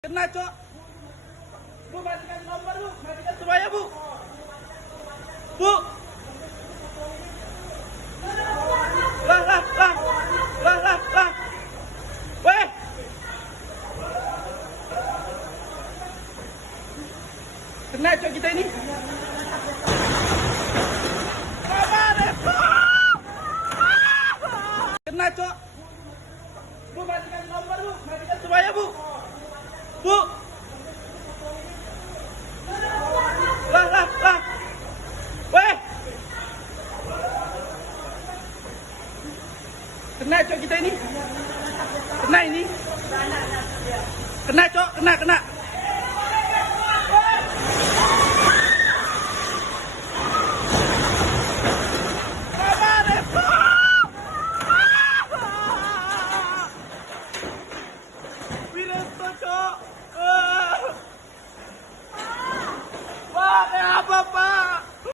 Kena, Cok. Bu, matikan nomor, Bu. Matikan semuanya, Bu. Bu. Lah. Weh. Kena, Cok, kita ini. Kena, Cok. Bu, matikan nomor, Bu. Matikan semuanya, Bu. Bu. Lah. Weh. Kena, Cok, kita ini. Kena ini. Kena, Cok. Kena.